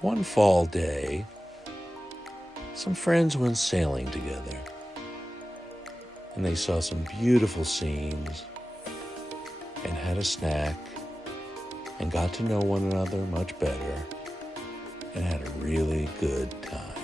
One fall day, some friends went sailing together, and they saw some beautiful scenes and had a snack and got to know one another much better and had a really good time.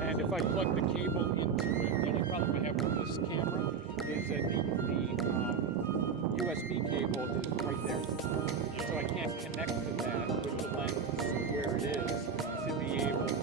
And if I plug the cable into it, the only problem I have with this camera is that the USB cable is right there. So I can't connect to that with the lens where it is to be able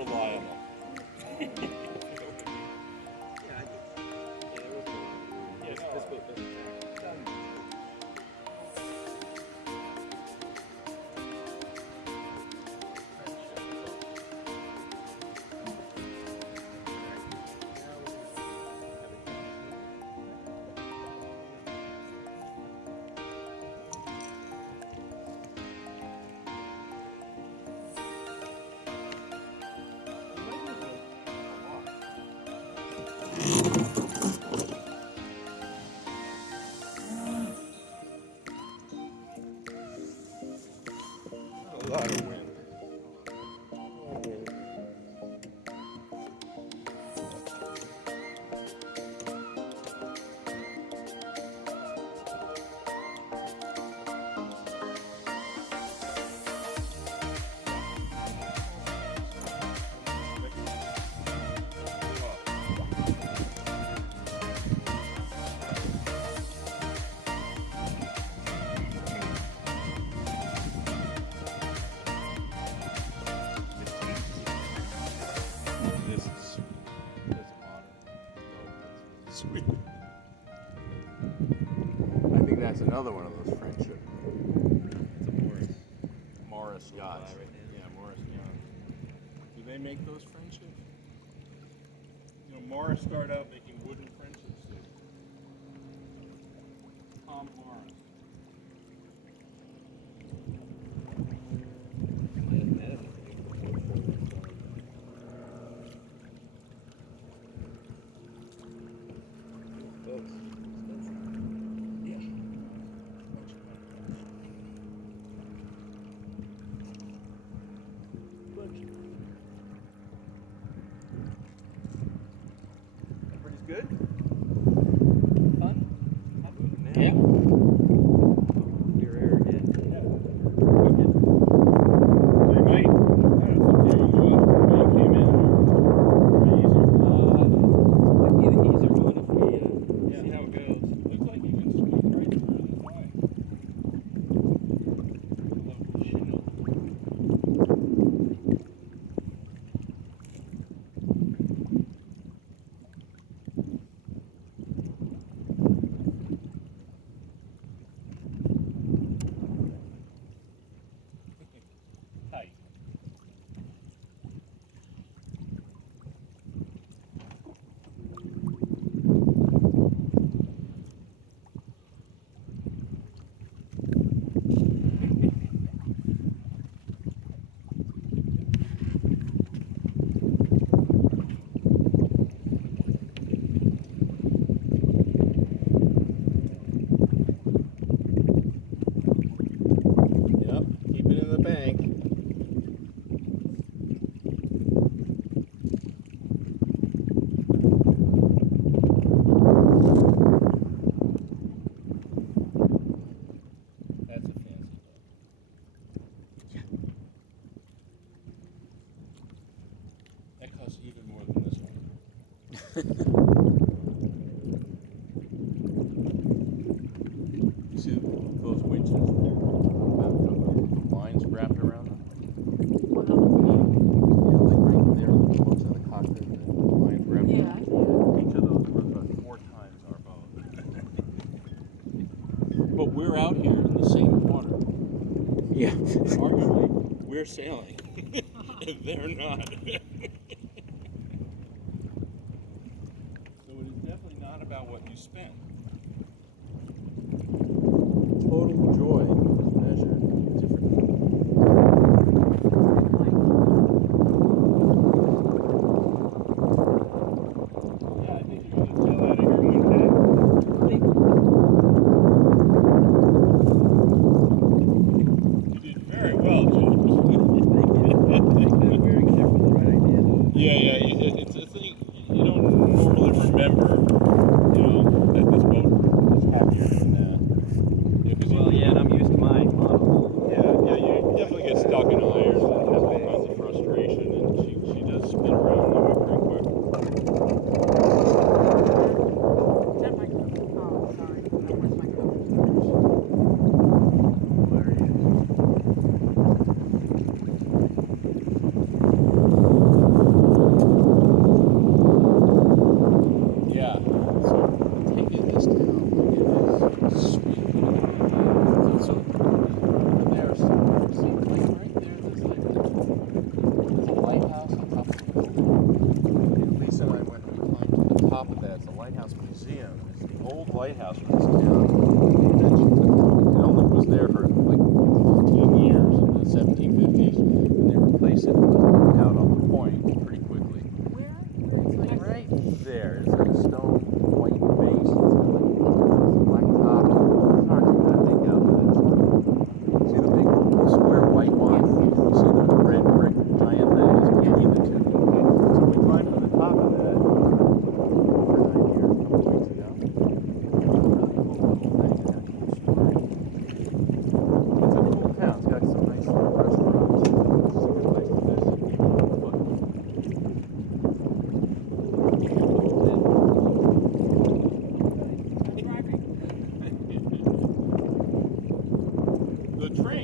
reliable. A lot of wind. Sweet. I think that's another one of those friendship. It's a Morris. Morris yachts. Right now. Yeah, Morris yachts. Do they make those friendships? You know, Morris started out making wooden friendships too. Tom Morris. I might have met him. Folks, expensive. Yeah. Everybody's good? Fun? I'm moving now. Yeah. Clear air again. Yeah. They might. I don't know, it's up to you. You came in pretty easy. Either ease or run if we Yeah. see how it goes. Looks like you can squeak right through the flag. Local chinook. Tight. Yep, keep it in the bank. That's a fancy boat. Yeah. That costs even more than this one. You see those winches there? The lines wrapped around them? Yeah, like right there, the ones in the cockpit, the lines wrapped Yeah, around. yeah. Each of those was about 4 times our boat. But we're out here in the same water. Yeah. Arguably, we're sailing. And they're not. So it is definitely not about what you spend. Total joy is measured differently. Yeah, I think you're going to sail out of here one day. You did very well, James. Wearing check was the right idea though. Yeah, it's a thing you don't normally remember, you know, that this boat is happier than that. Yeah, 'cause Well, yeah, and I'm used to my model. old lighthouse from this town. It only was there for like 15 years in the 1750s, and they replaced it with out on the point pretty quickly. Where? It's like right there. It's like a stone white base. It's got like a black top. It's hard to kind of make out, but it's, see the big square white one? You see the red brick giant thing is between the two. So we climbed to the top of that overnight here a couple weeks ago. Really cool little thing. It's got a cool story. It's a cool town. It's got some nice little restaurants. It's a good place to visit. The train